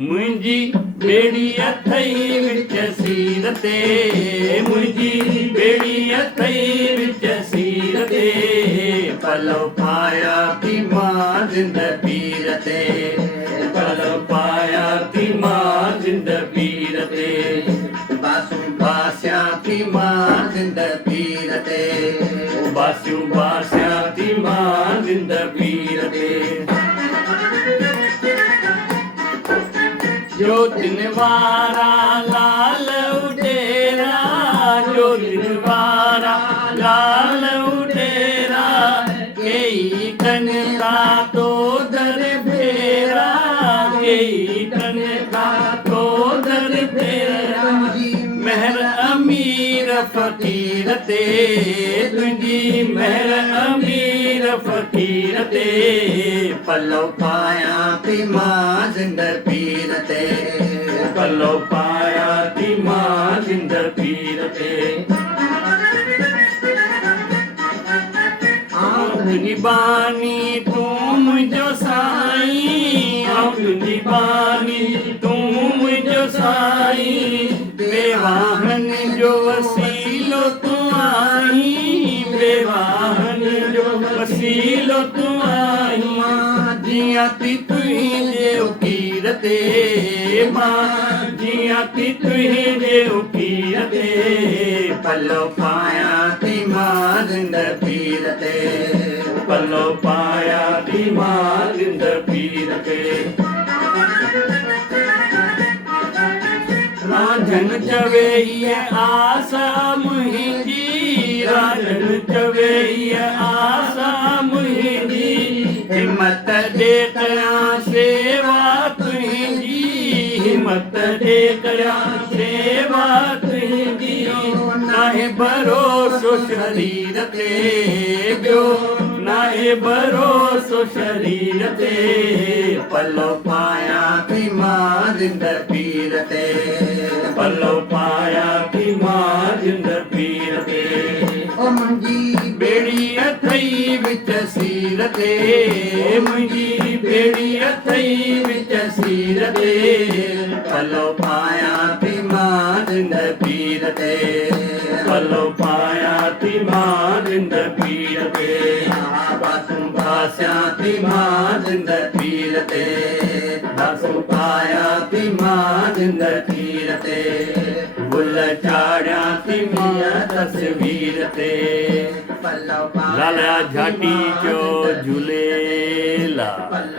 मुंहिंजी बेड़ी अथई विच सीर ते, मुंहिंजी बेड़ी अथई विच सीर ते, पलव पाया थी मां जिंद पीर ते, पलव पाया थी मां जिंद पीर ते, बासूं बासिया थी मां जिंद पीर ते, बासूं बासिया थी मां जिंद पीर ते। ज्योतिन वारा लाल उडेरा, ज्योतिन वारा लाल उडेरा, केई कनका तो दर फेरा, केई कनका तो दर फेरा, महर अमीर फकीर ते, तुझी महर अमीर फकीर ते, पलव पाया थी मां जिंद पीर ते, पलव पाया थी मां जिंद पीर ते। तुझी बानी तू मुंहिंजो साईं, तुझी बानी तू मुंहिंजो साईं, बेवाहन जो वसीलो तू आहीं, बेवाहन जो वसीलो तू आहीं, जियां थी तुंहिंजे उकीर ते, मां जियां थी तुंहिंजे उकीर ते, पलव पाया थी मां जिंद पीर ते, पलव पाया थी मां जिंद पीर ते। रांझन चवे हीअ आसा मुंहिंजी, रांझन चवे हीअ आसा मुंहिंजी, हिम्मत ॾे कयां सेवा तुंहिंजी, हिम्मत ॾे कयां सेवा तुंहिंजी, नाहे भरोसो शरीर ते ॿियो, नाहे भरोसो शरीर ते, पलव पाया थी मां जिंद पीर ते, पलव पाया थी मां जिंद पीर ते। ओ मुंहिंजी बेड़ी अथई विच सीर ते, मुंहिंजी बेड़ी अथई विच सीर ते, पलव पाया थी मां जिंद पीर ते, पलव पाया थी मां जिंद पीर ते, बासूं बासिया थी मां जिंद पीर ते, बासूं पाया थी मां जिंद पीर ते, गुल चाढ़िया थी मिया तस्वीर ते, लाला झाटी जो झूलेलाल।